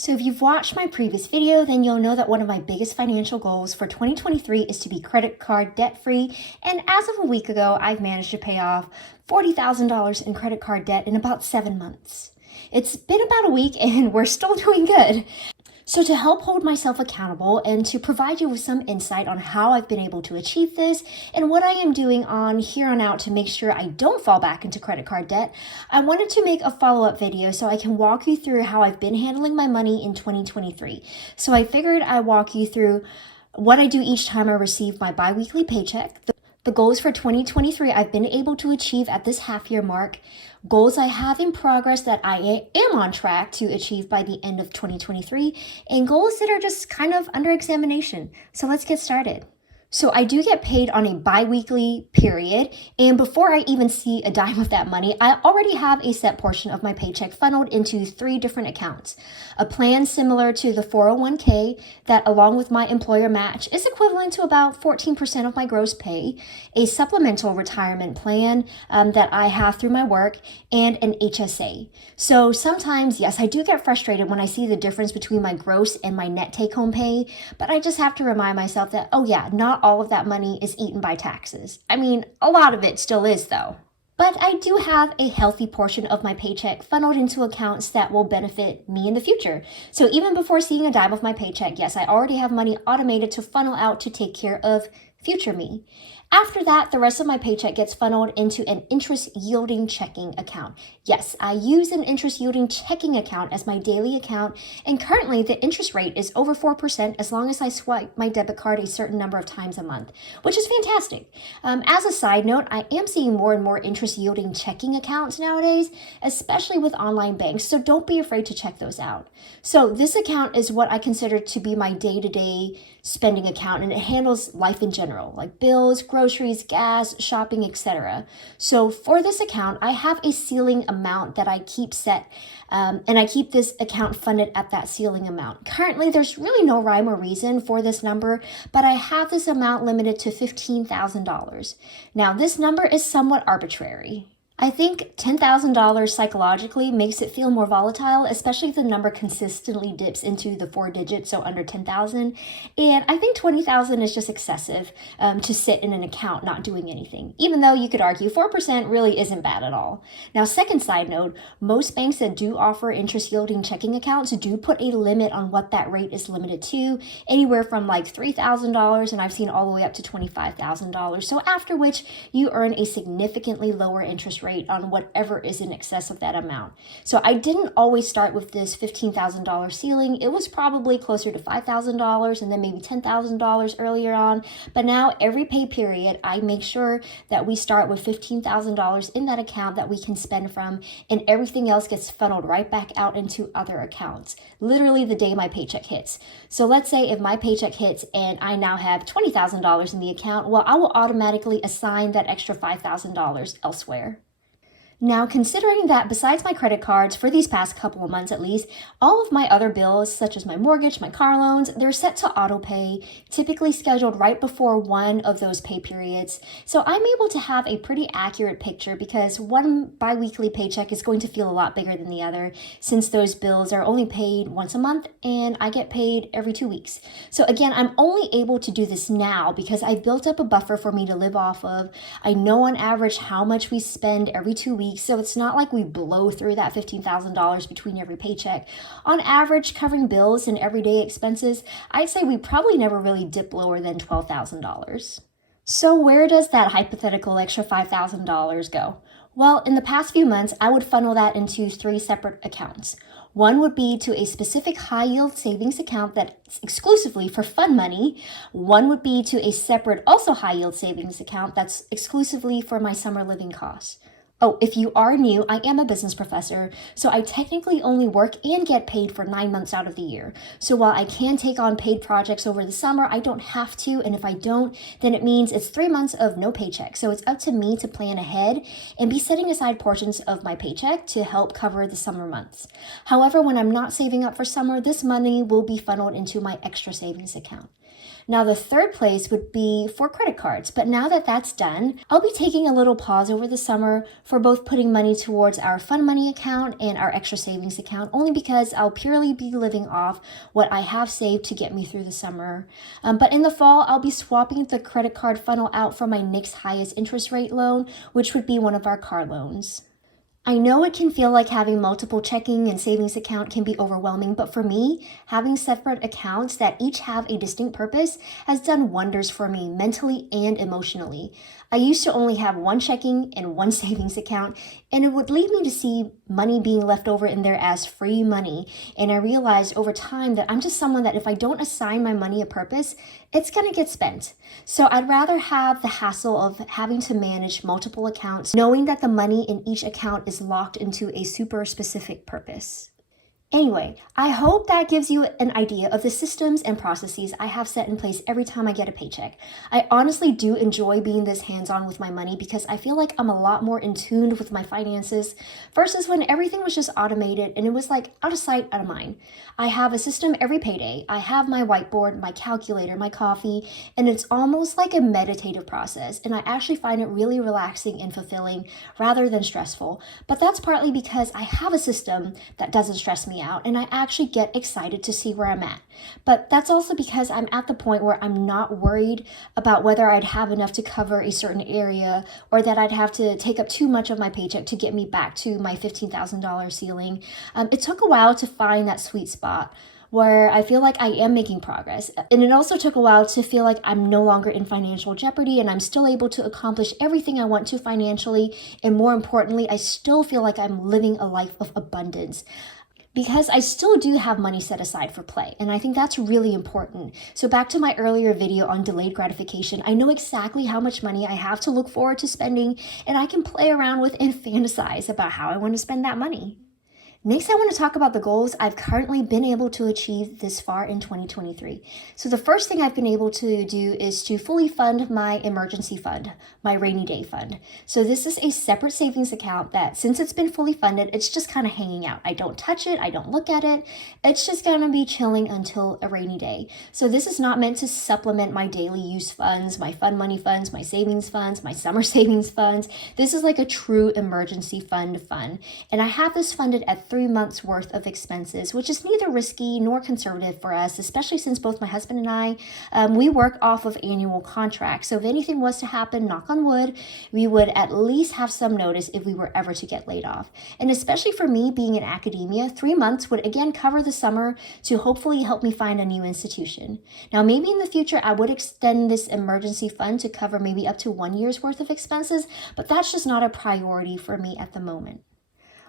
So if you've watched my previous video, then you'll know that one of my biggest financial goals for 2023 is to be credit card debt-free. And as of a week ago, I've managed to pay off $40,000 in credit card debt in about 7 months. It's been about a week and we're still doing good. So to help hold myself accountable and to provide you with some insight on how I've been able to achieve this and what I am doing on here on out to make sure I don't fall back into credit card debt, I wanted to make a follow-up video so I can walk you through how I've been handling my money in 2023. So I figured I'd walk you through what I do each time I receive my bi-weekly paycheck, the goals for 2023 I've been able to achieve at this half-year mark, goals I have in progress that I am on track to achieve by the end of 2023, and goals that are just kind of under examination. So let's get started. So I do get paid on a bi-weekly period, and before I even see a dime of that money, I already have a set portion of my paycheck funneled into 3 different accounts. A plan similar to the 401k that, along with my employer match, is equivalent to about 14% of my gross pay, a supplemental retirement plan that I have through my work, and an HSA. So sometimes, yes, I do get frustrated when I see the difference between my gross and my net take-home pay, but I just have to remind myself that, oh yeah, not all of that money is eaten by taxes. I mean, a lot of it still is though. But I do have a healthy portion of my paycheck funneled into accounts that will benefit me in the future. So even before seeing a dime of my paycheck, yes, I already have money automated to funnel out to take care of future me. After that, the rest of my paycheck gets funneled into an interest-yielding checking account. Yes, I use an interest-yielding checking account as my daily account, and currently the interest rate is over 4% as long as I swipe my debit card a certain number of times a month, which is fantastic. As a side note, I am seeing more and more interest-yielding checking accounts nowadays, especially with online banks, so don't be afraid to check those out. So this account is what I consider to be my day-to-day spending account, and it handles life in general, like bills, groceries, gas, shopping, etc. So for this account, I have a ceiling amount that I keep set, and I keep this account funded at that ceiling amount. Currently, there's really no rhyme or reason for this number, but I have this amount limited to $15,000. Now, this number is somewhat arbitrary. I think $10,000 psychologically makes it feel more volatile, especially if the number consistently dips into the 4 digits, so under 10,000. And I think 20,000 is just excessive to sit in an account not doing anything, even though you could argue 4% really isn't bad at all. Now, second side note, most banks that do offer interest yielding checking accounts do put a limit on what that rate is limited to, anywhere from like $3,000, and I've seen all the way up to $25,000. So after which you earn a significantly lower interest rate on whatever is in excess of that amount. So I didn't always start with this $15,000 ceiling. It was probably closer to $5,000 and then maybe $10,000 earlier on. But now every pay period, I make sure that we start with $15,000 in that account that we can spend from, and everything else gets funneled right back out into other accounts, literally the day my paycheck hits. So let's say if my paycheck hits and I now have $20,000 in the account, well, I will automatically assign that extra $5,000 elsewhere. Now, considering that besides my credit cards, for these past couple of months at least, all of my other bills, such as my mortgage, my car loans, they're set to auto pay, typically scheduled right before one of those pay periods. So I'm able to have a pretty accurate picture because one bi-weekly paycheck is going to feel a lot bigger than the other, since those bills are only paid once a month and I get paid every 2 weeks. So again, I'm only able to do this now because I've built up a buffer for me to live off of. I know on average how much we spend every 2 weeks. So it's not like we blow through that $15,000 between every paycheck. On average, covering bills and everyday expenses, I'd say we probably never really dip lower than $12,000. So where does that hypothetical extra $5,000 go? Well, in the past few months, I would funnel that into 3 separate accounts. One would be to a specific high-yield savings account that's exclusively for fun money. One would be to a separate, also high-yield savings account that's exclusively for my summer living costs. Oh, if you are new, I am a business professor, so I technically only work and get paid for 9 months out of the year. So while I can take on paid projects over the summer, I don't have to, and if I don't, then it means it's 3 months of no paycheck. So it's up to me to plan ahead and be setting aside portions of my paycheck to help cover the summer months. However, when I'm not saving up for summer, this money will be funneled into my extra savings account. Now, the third place would be for credit cards. But now that that's done, I'll be taking a little pause over the summer for both putting money towards our fun money account and our extra savings account, only because I'll purely be living off what I have saved to get me through the summer. But in the fall, I'll be swapping the credit card funnel out for my next highest interest rate loan, which would be one of our car loans. I know it can feel like having multiple checking and savings account can be overwhelming, but for me, having separate accounts that each have a distinct purpose has done wonders for me mentally and emotionally. I used to only have one checking and one savings account, and it would lead me to see money being left over in there as free money. And I realized over time that I'm just someone that if I don't assign my money a purpose, it's going to get spent. So I'd rather have the hassle of having to manage multiple accounts, knowing that the money in each account is locked into a super specific purpose. Anyway, I hope that gives you an idea of the systems and processes I have set in place every time I get a paycheck. I honestly do enjoy being this hands-on with my money because I feel like I'm a lot more in tune with my finances versus when everything was just automated and it was like out of sight, out of mind. I have a system every payday. I have my whiteboard, my calculator, my coffee, and it's almost like a meditative process. And I actually find it really relaxing and fulfilling rather than stressful. But that's partly because I have a system that doesn't stress me out and I actually get excited to see where I'm at. But that's also because I'm at the point where I'm not worried about whether I'd have enough to cover a certain area or that I'd have to take up too much of my paycheck to get me back to my $15,000 ceiling. It took a while to find that sweet spot where I feel like I am making progress. And it also took a while to feel like I'm no longer in financial jeopardy and I'm still able to accomplish everything I want to financially. And more importantly, I still feel like I'm living a life of abundance, because I still do have money set aside for play. And I think that's really important. So back to my earlier video on delayed gratification, I know exactly how much money I have to look forward to spending, and I can play around with and fantasize about how I want to spend that money. Next, I want to talk about the goals I've currently been able to achieve this far in 2023. So the first thing I've been able to do is to fully fund my emergency fund, my rainy day fund. So this is a separate savings account that, since it's been fully funded, it's just kind of hanging out. I don't touch it. I don't look at it. It's just going to be chilling until a rainy day. So this is not meant to supplement my daily use funds, my fun money funds, my savings funds, my summer savings funds. This is like a true emergency fund. And I have this funded at 3 months worth of expenses, which is neither risky nor conservative for us, especially since both my husband and I, we work off of annual contracts. So if anything was to happen, knock on wood, we would at least have some notice if we were ever to get laid off. And especially for me being in academia, 3 months would again cover the summer to hopefully help me find a new institution. Now, maybe in the future, I would extend this emergency fund to cover maybe up to 1 year's worth of expenses, but that's just not a priority for me at the moment.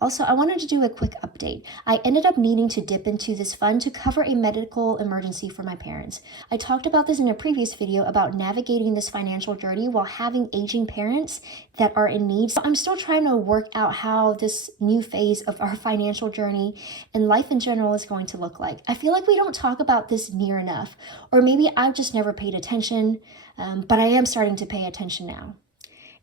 Also, I wanted to do a quick update. I ended up needing to dip into this fund to cover a medical emergency for my parents. I talked about this in a previous video about navigating this financial journey while having aging parents that are in need. So I'm still trying to work out how this new phase of our financial journey and life in general is going to look like. I feel like we don't talk about this near enough, or maybe I've just never paid attention, but I am starting to pay attention now.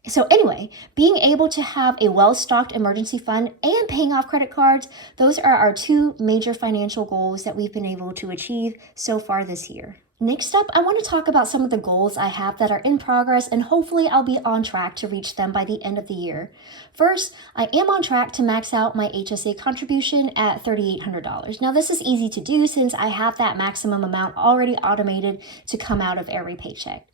So anyway, being able to have a well-stocked emergency fund and paying off credit cards, those are our two major financial goals that we've been able to achieve so far this year. Next up, I want to talk about some of the goals I have that are in progress, and hopefully I'll be on track to reach them by the end of the year. First, I am on track to max out my HSA contribution at $3,800. Now, this is easy to do since I have that maximum amount already automated to come out of every paycheck.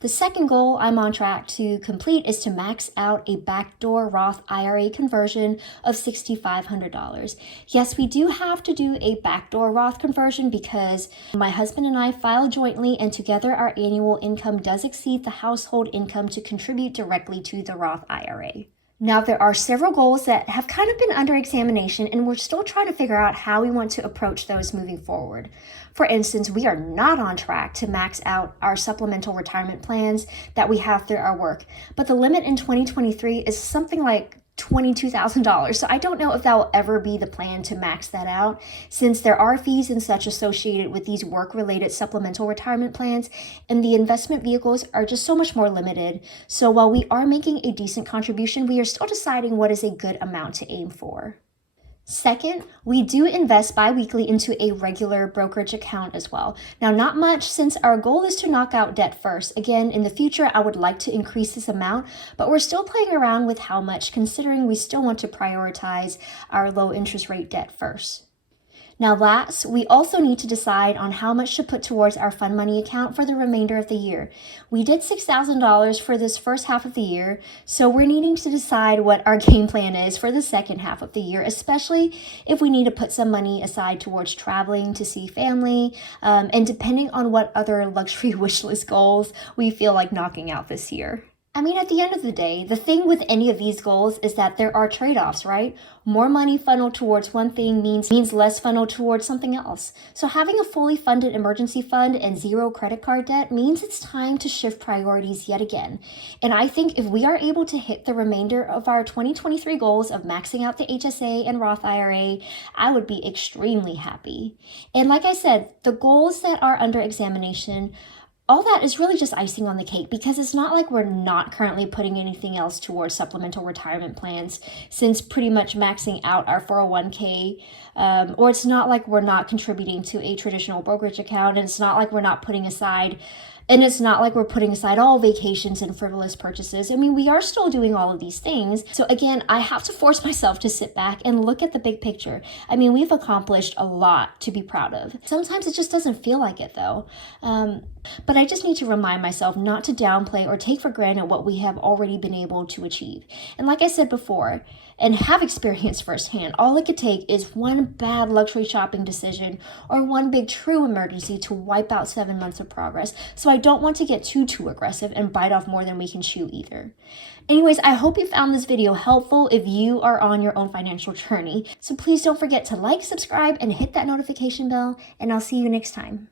The second goal I'm on track to complete is to max out a backdoor Roth IRA conversion of $6,500. Yes, we do have to do a backdoor Roth conversion because my husband and I file jointly, and together our annual income does exceed the household income to contribute directly to the Roth IRA. Now, there are several goals that have kind of been under examination, and we're still trying to figure out how we want to approach those moving forward. For instance, we are not on track to max out our supplemental retirement plans that we have through our work, but the limit in 2023 is something like $22,000. So I don't know if that will ever be the plan to max that out, since there are fees and such associated with these work-related supplemental retirement plans, and the investment vehicles are just so much more limited. So while we are making a decent contribution, we are still deciding what is a good amount to aim for. Second, we do invest bi-weekly into a regular brokerage account as well. Now, not much, since our goal is to knock out debt first. Again, in the future, I would like to increase this amount, but we're still playing around with how much, considering we still want to prioritize our low interest rate debt first. Now, last, we also need to decide on how much to put towards our fund money account for the remainder of the year. We did $6,000 for this first half of the year, so we're needing to decide what our game plan is for the second half of the year, especially if we need to put some money aside towards traveling to see family, and depending on what other luxury wish list goals we feel like knocking out this year. I mean, at the end of the day, the thing with any of these goals is that there are trade-offs, right? More money funneled towards one thing means less funneled towards something else. So having a fully funded emergency fund and zero credit card debt means it's time to shift priorities yet again. And I think if we are able to hit the remainder of our 2023 goals of maxing out the HSA and Roth IRA, I would be extremely happy. And like I said, the goals that are under examination, all that is really just icing on the cake, because it's not like we're not currently putting anything else towards supplemental retirement plans, since pretty much maxing out our 401k, or it's not like we're not contributing to a traditional brokerage account, and it's not like we're putting aside all vacations and frivolous purchases. I mean, we are still doing all of these things. So again, I have to force myself to sit back and look at the big picture. I mean, we've accomplished a lot to be proud of. Sometimes it just doesn't feel like it though. But I just need to remind myself not to downplay or take for granted what we have already been able to achieve. And like I said before, and have experienced firsthand, all it could take is one bad luxury shopping decision or one big true emergency to wipe out 7 months of progress. So I don't want to get too aggressive and bite off more than we can chew either. Anyways, I hope you found this video helpful if you are on your own financial journey. So please don't forget to like, subscribe, and hit that notification bell, and I'll see you next time.